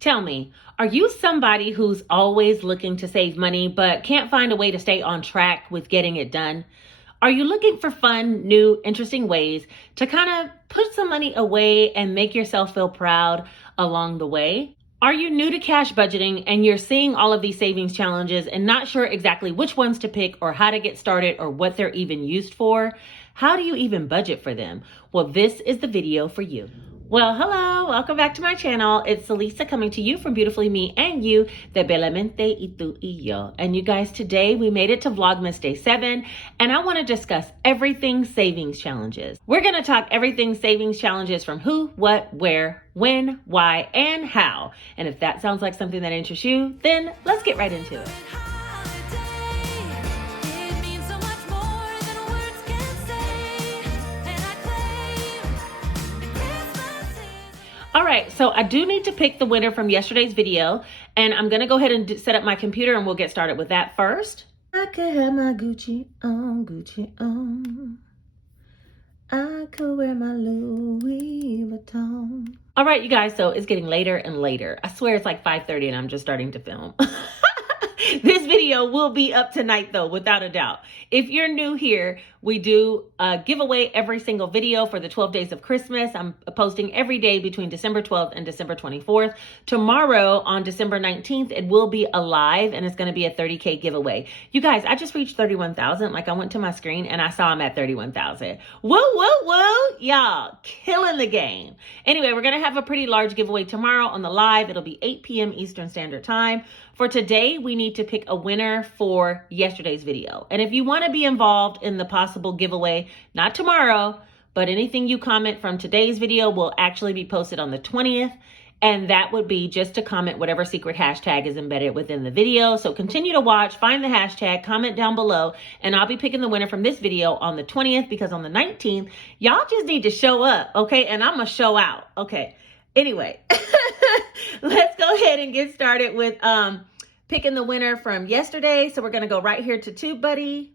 Tell me, are you somebody who's always looking to save money but can't find a way to stay on track with getting it done? Are you looking for fun, new, interesting ways to kind of put some money away and make yourself feel proud along the way? Are you new to cash budgeting and you're seeing all of these savings challenges and not sure exactly which ones to pick or how to get started or what they're even used for? How do you even budget for them? Well, this is the video for you. Well, hello, welcome back to my channel. It's Celisa coming to you from Beautifully Me and You, de Bellamente y tú y yo. And you guys, today we made it to Vlogmas Day 7, and I want to discuss everything savings challenges. We're going to talk everything savings challenges from who, what, where, when, why, and how. And if that sounds like something that interests you, then let's get right into it. All right, so I do need to pick the winner from yesterday's video, and I'm gonna go ahead and set up my computer and we'll get started with that first. I could have my Gucci on, Gucci on. I could wear my Louis Vuitton. All right, you guys, so it's getting later and later. I swear it's like 5:30 and I'm just starting to film. This video will be up tonight though, without a doubt. If you're new here, we do a giveaway every single video for the 12 days of Christmas. I'm posting every day between December 12th and December 24th. Tomorrow on December 19th, it will be a live and it's going to be a 30K giveaway. You guys, I just reached 31,000. Like I went to my screen and I saw I'm at 31,000. Woo, woo, woo. Y'all killing the game. Anyway, we're going to have a pretty large giveaway tomorrow on the live. It'll be 8 p.m. Eastern Standard Time. For today, we need to pick a winner for yesterday's video. And if you want to be involved in the possible giveaway, not tomorrow, but anything you comment from today's video will actually be posted on the 20th. And that would be just to comment whatever secret hashtag is embedded within the video. So continue to watch, find the hashtag, comment down below, and I'll be picking the winner from this video on the 20th, because on the 19th, y'all just need to show up, okay? And I'm gonna show out, okay? Anyway, let's go ahead and get started with picking the winner from yesterday. So we're gonna go right here to TubeBuddy.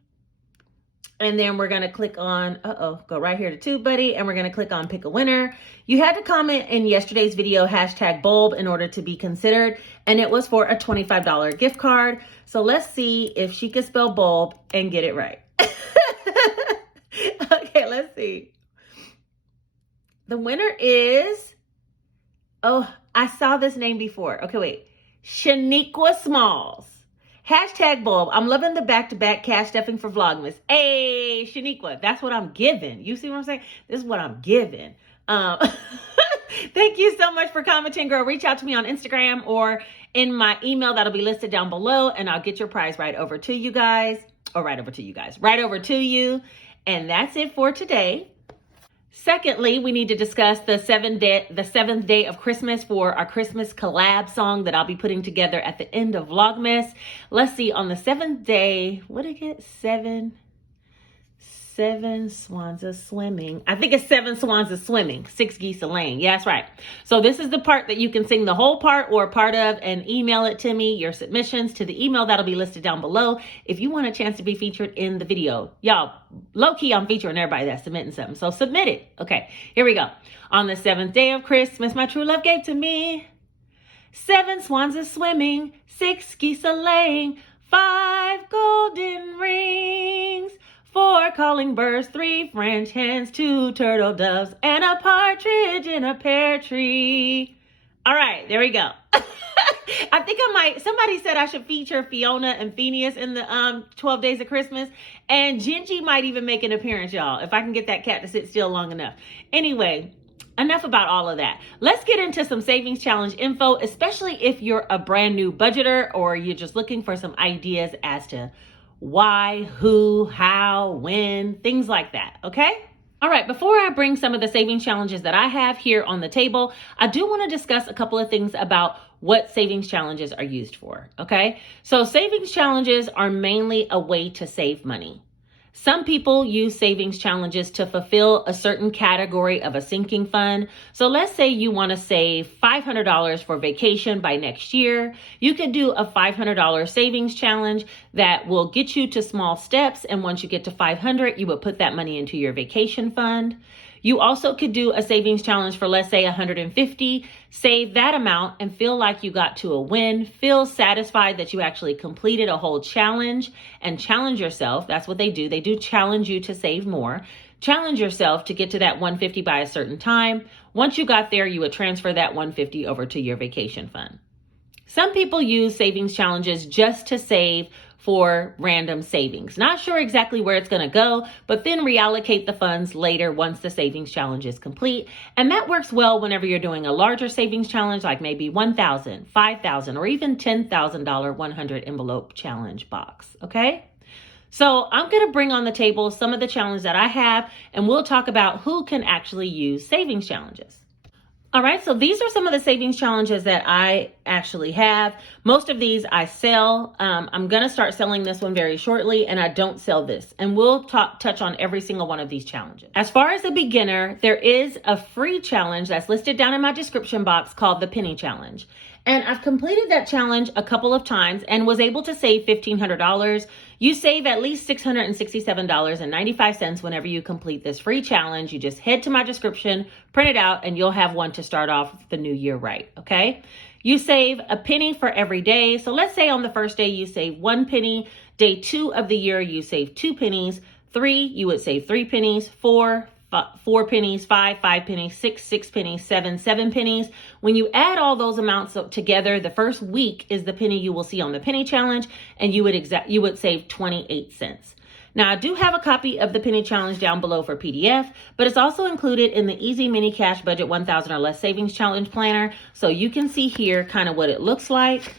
And then we're gonna click on, go right here to TubeBuddy, and we're gonna click on pick a winner. You had to comment in yesterday's video, hashtag bulb, in order to be considered. And it was for a $25 gift card. So let's see if she could spell bulb and get it right. Okay, let's see. The winner is, oh, I saw this name before. Okay, wait. Shaniqua Smalls. Hashtag bulb. I'm loving the back-to-back cash stuffing for Vlogmas. Hey, Shaniqua, that's what I'm giving. You see what I'm saying? This is what I'm giving. Thank you so much for commenting, girl. Reach out to me on Instagram or in my email that'll be listed down below, and I'll get your prize right over to you guys. Right over to you. And that's it for today. Secondly, we need to discuss the seventh day of Christmas for our Christmas collab song that I'll be putting together at the end of Vlogmas. Let's see, on the 7th day, what did I get? Seven swans are swimming. I think it's 7 swans are swimming, 6 geese are laying. Yeah, that's right. So this is the part that you can sing the whole part or part of and email it to me, your submissions to the email that'll be listed down below if you want a chance to be featured in the video. Y'all, low key, I'm featuring everybody that's submitting something. So submit it. Okay, here we go. On the 7th day of Christmas, my true love gave to me 7 swans are swimming, 6 geese are laying, 5 golden rings, 4 calling birds, 3 French hens, 2 turtle doves, and a partridge in a pear tree. All right, there we go. I think somebody said I should feature Fiona and Phineas in the 12 Days of Christmas. And Gingy might even make an appearance, y'all, if I can get that cat to sit still long enough. Anyway, enough about all of that. Let's get into some savings challenge info, especially if you're a brand new budgeter or you're just looking for some ideas as to why, who, how, when, things like that, okay? All right, before I bring some of the savings challenges that I have here on the table, I do want to discuss a couple of things about what savings challenges are used for, okay? So savings challenges are mainly a way to save money. Some people use savings challenges to fulfill a certain category of a sinking fund. So let's say you want to save $500 for vacation by next year. You could do a $500 savings challenge that will get you to small steps. And once you get to 500, you would put that money into your vacation fund. You also could do a savings challenge for, let's say, $150, save that amount and feel like you got to a win, feel satisfied that you actually completed a whole challenge, and challenge yourself. That's what they do. They do challenge you to save more. Challenge yourself to get to that $150 by a certain time. Once you got there, you would transfer that $150 over to your vacation fund. Some people use savings challenges just to save for random savings. Not sure exactly where it's going to go, but then reallocate the funds later once the savings challenge is complete. And that works well whenever you're doing a larger savings challenge, like maybe $1,000, $5,000, or even $10,000 100 envelope challenge box. Okay? So I'm going to bring on the table some of the challenges that I have, and we'll talk about who can actually use savings challenges. All right, so these are some of the savings challenges that I actually have. Most of these I sell. I'm going to start selling this one very shortly, and I don't sell this. And we'll touch on every single one of these challenges. As far as a beginner, there is a free challenge that's listed down in my description box called the Penny Challenge. And I've completed that challenge a couple of times and was able to save $1,500. You save at least $667.95 whenever you complete this free challenge. You just head to my description, print it out, and you'll have one to start off the new year right, okay? You save a penny for every day. So let's say on the first day you save 1 penny. Day 2 of the year you save 2 pennies. 3, you would save 3 pennies. 4 pennies, 5 pennies, 6 pennies, 7 pennies. When you add all those amounts together, the first week is the penny you will see on the penny challenge, and you would save 28 cents. Now, I do have a copy of the penny challenge down below for PDF, but it's also included in the Easy Mini Cash Budget 1,000 or Less Savings Challenge Planner. So you can see here kind of what it looks like.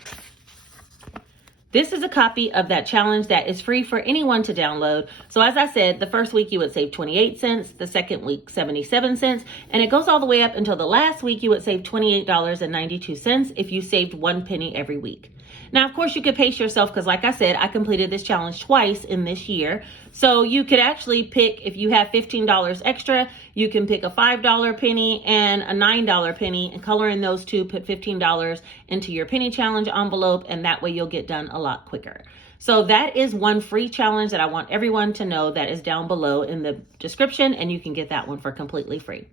This is a copy of that challenge that is free for anyone to download. So as I said, the first week you would save 28 cents, the second week 77 cents, and it goes all the way up until the last week you would save $28.92 if you saved 1 penny every week. Now, of course, you could pace yourself because, like I said, I completed this challenge twice in this year. So you could actually pick, if you have $15 extra, you can pick a $5 penny and a $9 penny and color in those two, put $15 into your penny challenge envelope, and that way you'll get done a lot quicker. So that is one free challenge that I want everyone to know that is down below in the description, and you can get that one for completely free.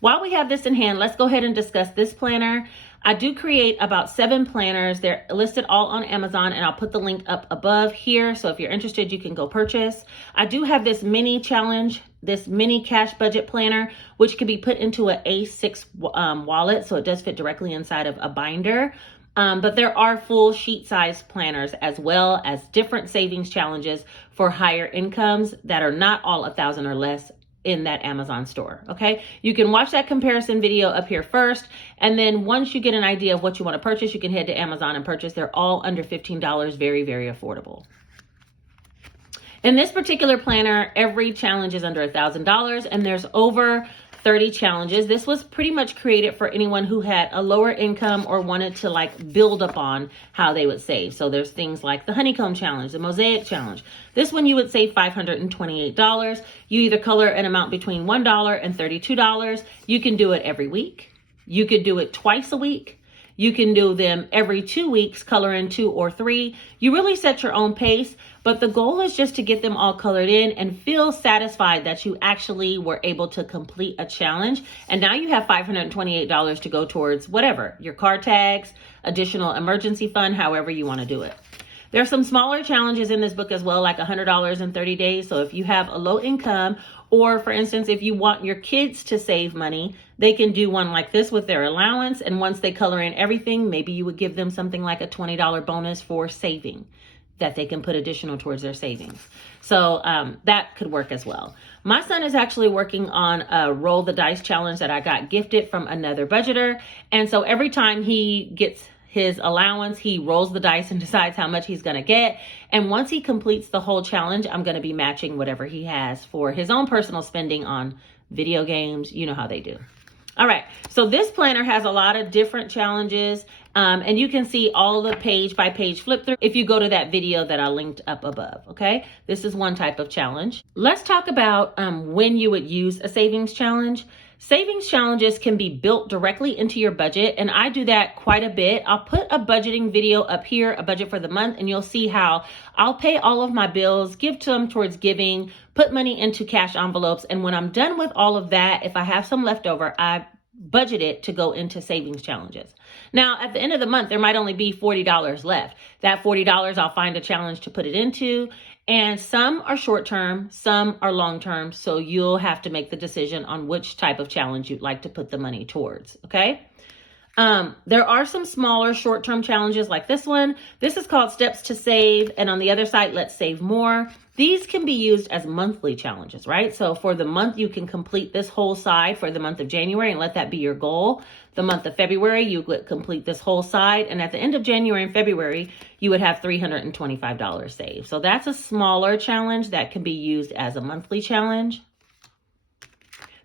While we have this in hand, let's go ahead and discuss this planner. I do create about 7 planners. They're listed all on Amazon, and I'll put the link up above here. So if you're interested, you can go purchase. I do have this mini challenge, this mini cash budget planner, which can be put into an A6 wallet. So it does fit directly inside of a binder. But there are full sheet size planners as well as different savings challenges for higher incomes that are not all 1,000 or less in that Amazon store. Okay, you can watch that comparison video up here first, and then once you get an idea of what you want to purchase, you can head to Amazon and purchase. They're all under $15, very, very affordable. In this particular planner, every challenge is under $1,000, and there's over 30 challenges. This was pretty much created for anyone who had a lower income or wanted to like build upon how they would save. So there's things like the honeycomb challenge, the mosaic challenge. This one you would save $528. You either color an amount between $1 and $32. You can do it every week. You could do it twice a week. You can do them every 2 weeks, color in 2 or 3. You really set your own pace, but the goal is just to get them all colored in and feel satisfied that you actually were able to complete a challenge. And now you have $528 to go towards whatever, your car tags, additional emergency fund, however you want to do it. There are some smaller challenges in this book as well, like $100 in 30 days. So if you have a low income, or for instance, if you want your kids to save money, they can do one like this with their allowance. And once they color in everything, maybe you would give them something like a $20 bonus for saving that they can put additional towards their savings. So that could work as well. My son is actually working on a roll the dice challenge that I got gifted from another budgeter. And so every time he gets his allowance, he rolls the dice and decides how much he's going to get. And once he completes the whole challenge, I'm going to be matching whatever he has for his own personal spending on video games. You know how they do. All right. So this planner has a lot of different challenges. And you can see all the page by page flip through if you go to that video that I linked up above. Okay. This is one type of challenge. Let's talk about when you would use a savings challenge. Savings challenges can be built directly into your budget, and I do that quite a bit. I'll put a budgeting video up here, a budget for the month, and you'll see how I'll pay all of my bills, give some towards giving, put money into cash envelopes, and when I'm done with all of that, if I have some left over, I budget it to go into savings challenges. Now, at the end of the month, there might only be $40 left. That $40, I'll find a challenge to put it into. And some are short-term, some are long-term. So you'll have to make the decision on which type of challenge you'd like to put the money towards, okay? There are some smaller short-term challenges like this one. This is called Steps to Save. And on the other side, Let's Save More. These can be used as monthly challenges, right? So for the month, you can complete this whole side for the month of January and let that be your goal. The month of February, you would complete this whole side. And at the end of January and February, you would have $325 saved. So that's a smaller challenge that can be used as a monthly challenge.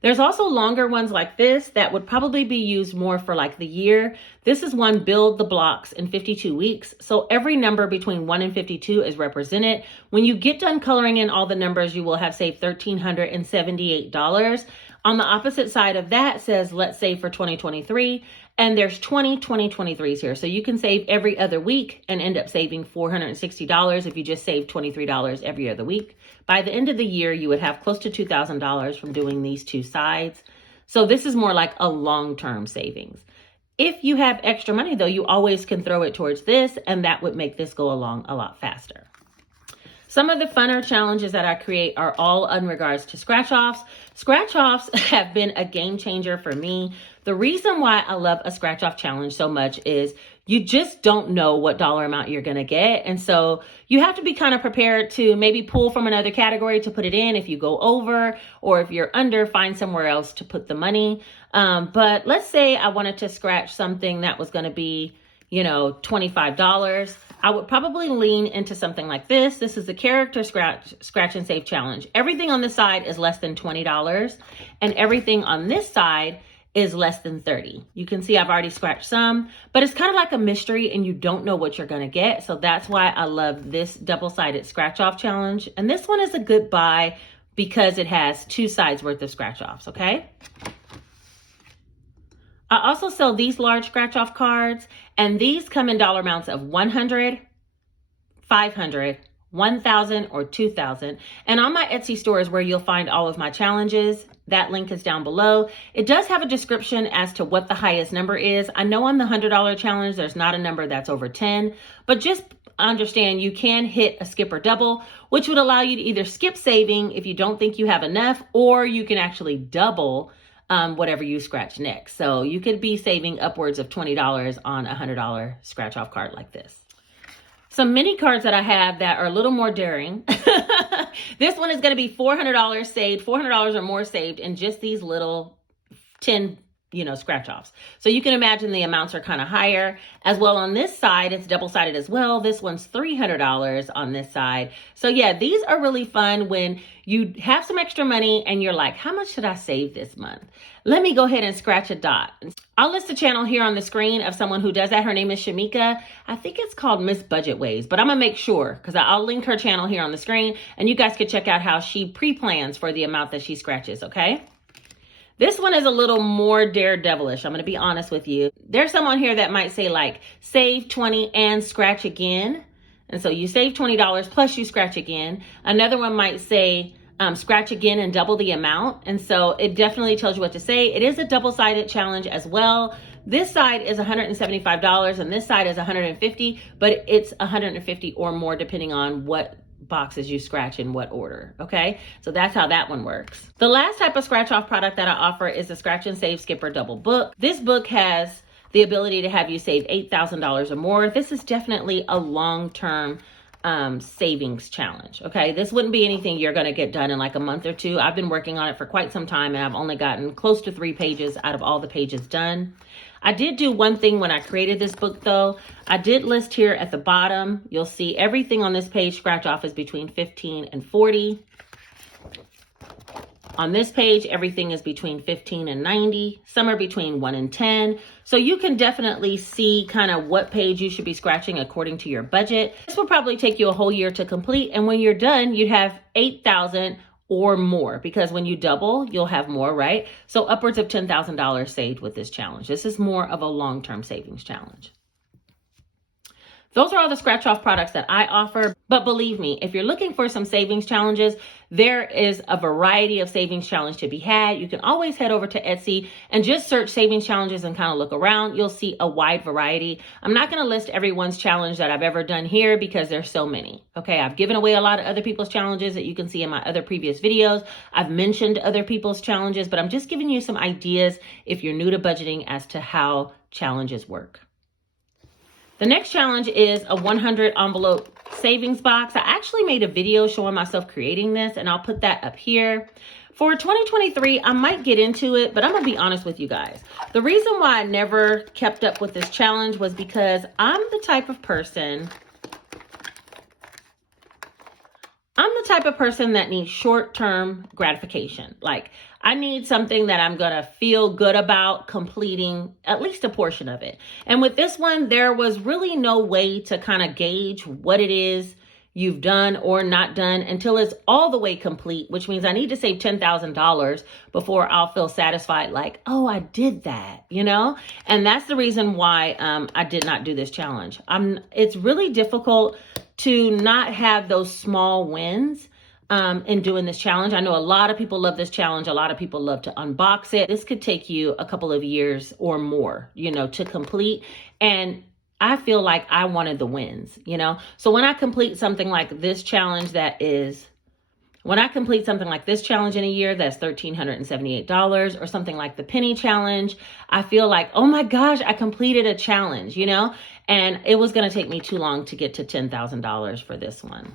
There's also longer ones like this that would probably be used more for like the year. This is one, Build the Blocks in 52 weeks. So every number between 1 and 52 is represented. When you get done coloring in all the numbers, you will have saved $1,378. On the opposite side of that says, let's save for 2023. And there's 20 2023s here. So you can save every other week and end up saving $460 if you just save $23 every other week. By the end of the year, you would have close to $2,000 from doing these two sides. So this is more like a long-term savings. If you have extra money, though, you always can throw it towards this, and that would make this go along a lot faster. Some of the funner challenges that I create are all in regards to scratch-offs. Scratch-offs have been a game changer for me. The reason why I love a scratch-off challenge so much is you just don't know what dollar amount you're going to get. And so you have to be kind of prepared to maybe pull from another category to put it in if you go over, or if you're under, find somewhere else to put the money. But let's say I wanted to scratch something that was going to be, $25. I would probably lean into something like this. This is the character scratch and save challenge. Everything on this side is less than $20, and everything on this side is less than $30. You can see I've already scratched some, but it's kind of like a mystery and you don't know what you're going to get. So that's why I love this double-sided scratch off challenge. And this one is a good buy because it has two sides worth of scratch offs, okay? I also sell these large scratch off cards, and these come in dollar amounts of 100, 500, 1,000, or 2,000. And on my Etsy store is where you'll find all of my challenges. That link is down below. It does have a description as to what the highest number is. I know on the $100 challenge, there's not a number that's over 10, but just understand you can hit a skip or double, which would allow you to either skip saving if you don't think you have enough, or you can actually double whatever you scratch next. So you could be saving upwards of $20 on a $100 scratch off card like this. Some mini cards that I have that are a little more daring. This one is going to be $400 saved, $400 or more saved in just these little 10, scratch offs. So you can imagine the amounts are kind of higher. As well on this side, it's double-sided as well. This one's $300 on this side. So yeah, these are really fun when you have some extra money and you're like, how much should I save this month? Let me go ahead and scratch a dot. I'll list a channel here on the screen of someone who does that. Her name is Shamika. I think it's called Mrz Budget Ways, but I'm gonna make sure because I'll link her channel here on the screen and you guys can check out how she pre-plans for the amount that she scratches, okay? This one is a little more daredevilish. I'm going to be honest with you. There's someone here that might say like save 20 and scratch again. And so you save $20 plus you scratch again. Another one might say scratch again and double the amount. And so it definitely tells you what to say. It is a double-sided challenge as well. This side is $175 and this side is $150, but it's $150 or more depending on what boxes you scratch in what order, okay? So that's how that one works. The last type of scratch off product that I offer is the Scratch and Save Skipper Double book. This book has the ability to have you save $8,000 or more. This is definitely a long-term savings challenge, okay? This wouldn't be anything you're gonna get done in like a month or two. I've been working on it for quite some time and I've only gotten close to 3 pages out of all the pages done. I did do one thing when I created this book though. I did list here at the bottom, you'll see everything on this page scratch off is between 15 and 40. On this page, everything is between 15 and 90. Some are between 1 and 10. So you can definitely see kind of what page you should be scratching according to your budget. This will probably take you a whole year to complete. And when you're done, you'd have $8,000 or more, because when you double, you'll have more, right? So upwards of $10,000 saved with this challenge. This is more of a long-term savings challenge. Those are all the scratch off products that I offer. But believe me, if you're looking for some savings challenges, there is a variety of savings challenge to be had. You can always head over to Etsy and just search savings challenges and kind of look around. You'll see a wide variety. I'm not going to list everyone's challenge that I've ever done here because there's so many. Okay, I've given away a lot of other people's challenges that you can see in my other previous videos. I've mentioned other people's challenges, but I'm just giving you some ideas if you're new to budgeting as to how challenges work. The next challenge is a 100 envelope savings box. I actually made a video showing myself creating this, and I'll put that up here. For 2023, I might get into it, but I'm going to be honest with you guys. The reason why I never kept up with this challenge was because I'm the type of person that needs short-term gratification. Like, I need something that I'm going to feel good about completing at least a portion of it. And with this one, there was really no way to kind of gauge what it is you've done or not done until it's all the way complete, which means I need to save $10,000 before I'll feel satisfied, like, oh, I did that, you know? And that's the reason why I did not do this challenge. It's really difficult to not have those small wins in doing this challenge. I know a lot of people love this challenge. A lot of people love to unbox it. This could take you a couple of years or more, you know, to complete. And I feel like I wanted the wins, you know? So when I complete something like this challenge in a year, that's $1,378, or something like the penny challenge, I feel like, oh my gosh, I completed a challenge, you know? And it was going to take me too long to get to $10,000 for this one.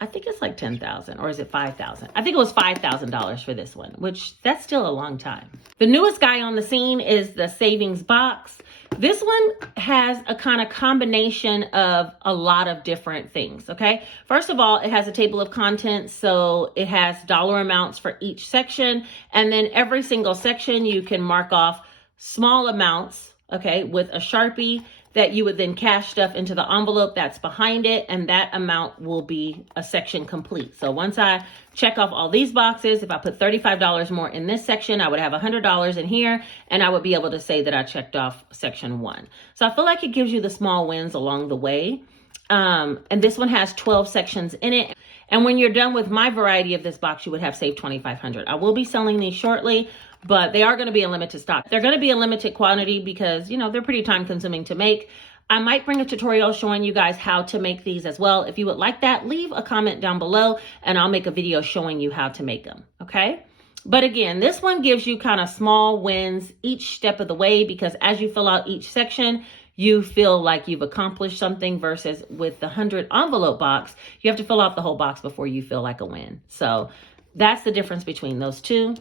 I think it's like 10,000, or is it 5,000? I think it was $5,000 for this one, which that's still a long time. The newest guy on the scene is the savings box. This one has a kind of combination of a lot of different things, okay? First of all, it has a table of contents, so it has dollar amounts for each section, and then every single section you can mark off small amounts, okay, with a Sharpie that you would then cash stuff into the envelope that's behind it, and that amount will be a section complete. So once I check off all these boxes, if I put $35 more in this section, I would have $100 in here, and I would be able to say that I checked off section 1. So I feel like it gives you the small wins along the way. And this one has 12 sections in it. And when you're done with my variety of this box, you would have saved $2,500. I will be selling these shortly, but they are going to be in limited stock. They're going to be in limited quantity because, you know, they're pretty time consuming to make. I might bring a tutorial showing you guys how to make these as well. If you would like that, leave a comment down below and I'll make a video showing you how to make them. Okay. But again, this one gives you kind of small wins each step of the way, because as you fill out each section, you feel like you've accomplished something, versus with the 100 envelope box, you have to fill out the whole box before you feel like a win. So that's the difference between those two.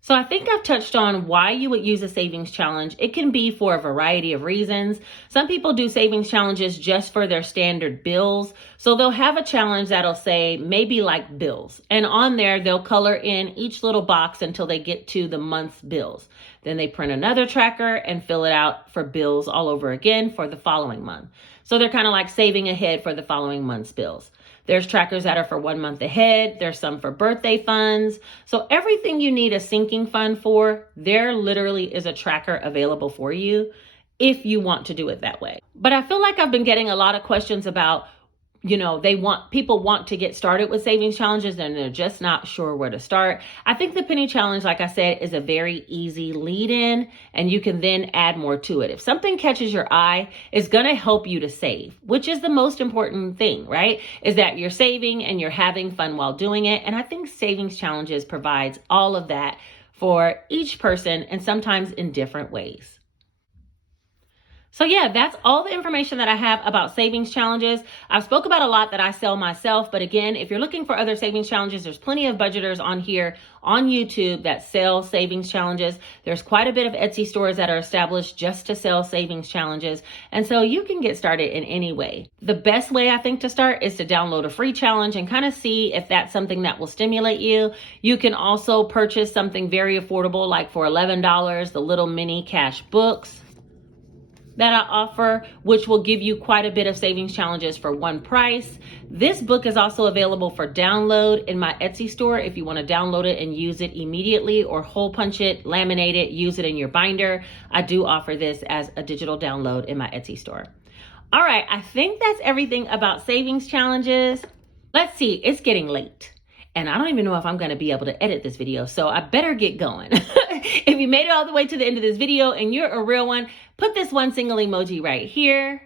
So I think I've touched on why you would use a savings challenge. It can be for a variety of reasons. Some people do savings challenges just for their standard bills. So they'll have a challenge that'll say maybe like bills. And on there, they'll color in each little box until they get to the month's bills. Then they print another tracker and fill it out for bills all over again for the following month. So they're kind of like saving ahead for the following month's bills. There's trackers that are for 1 month ahead. There's some for birthday funds. So everything you need a sinking fund for, there literally is a tracker available for you if you want to do it that way. But I feel like I've been getting a lot of questions about, you know, people want to get started with savings challenges and they're just not sure where to start. I think the penny challenge, like I said, is a very easy lead in, and you can then add more to it. If something catches your eye, it's going to help you to save, which is the most important thing, right? Is that you're saving and you're having fun while doing it. And I think savings challenges provides all of that for each person, and sometimes in different ways. So yeah, that's all the information that I have about savings challenges. I've spoke about a lot that I sell myself, but again, if you're looking for other savings challenges, there's plenty of budgeters on here on YouTube that sell savings challenges. There's quite a bit of Etsy stores that are established just to sell savings challenges. And so you can get started in any way. The best way I think to start is to download a free challenge and kind of see if that's something that will stimulate you. You can also purchase something very affordable, like for $11, the little mini cash books. that I offer, which will give you quite a bit of savings challenges for one price. This book is also available for download in my Etsy store if you want to download it and use it immediately, or hole punch it, laminate it, use it in your binder. I do offer this as a digital download in my Etsy store. All right, I think that's everything about savings challenges. Let's see, it's getting late. And I don't even know if I'm gonna be able to edit this video, so I better get going. If you made it all the way to the end of this video and you're a real one, put this one single emoji right here,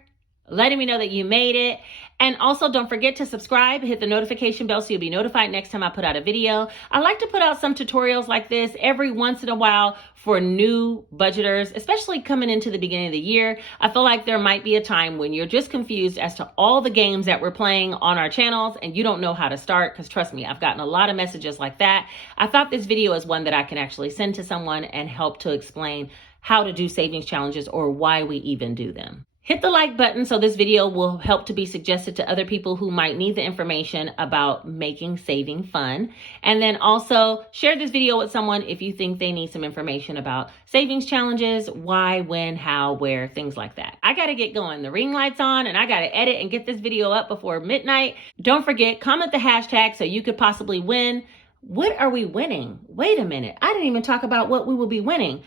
letting me know that you made it. And also don't forget to subscribe, hit the notification bell so you'll be notified next time I put out a video. I like to put out some tutorials like this every once in a while for new budgeters, especially coming into the beginning of the year. I feel like there might be a time when you're just confused as to all the games that we're playing on our channels and you don't know how to start, because trust me, I've gotten a lot of messages like that. I thought this video is one that I can actually send to someone and help to explain how to do savings challenges or why we even do them. Hit the like button so this video will help to be suggested to other people who might need the information about making saving fun. And then also share this video with someone if you think they need some information about savings challenges, why, when, how, where, things like that. I gotta get going. The ring light's on and I gotta edit and get this video up before midnight. Don't forget, comment the hashtag so you could possibly win. What are we winning? Wait a minute. I didn't even talk about what we will be winning.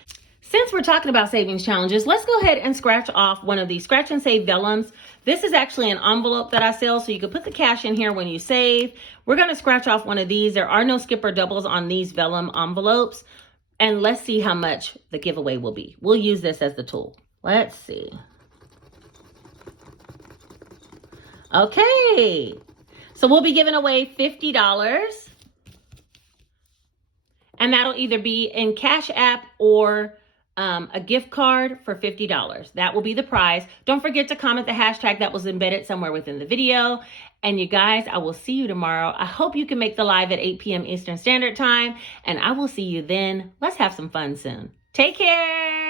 Since we're talking about savings challenges, let's go ahead and scratch off one of these scratch and save vellums. This is actually an envelope that I sell, so you can put the cash in here when you save. We're going to scratch off one of these. There are no skip or doubles on these vellum envelopes. And let's see how much the giveaway will be. We'll use this as the tool. Let's see. Okay. So we'll be giving away $50. And that'll either be in Cash.app or a gift card for $50. That will be the prize. Don't forget to comment the hashtag that was embedded somewhere within the video. And you guys, I will see you tomorrow. I hope you can make the live at 8 p.m. Eastern Standard Time. And I will see you then. Let's have some fun soon. Take care.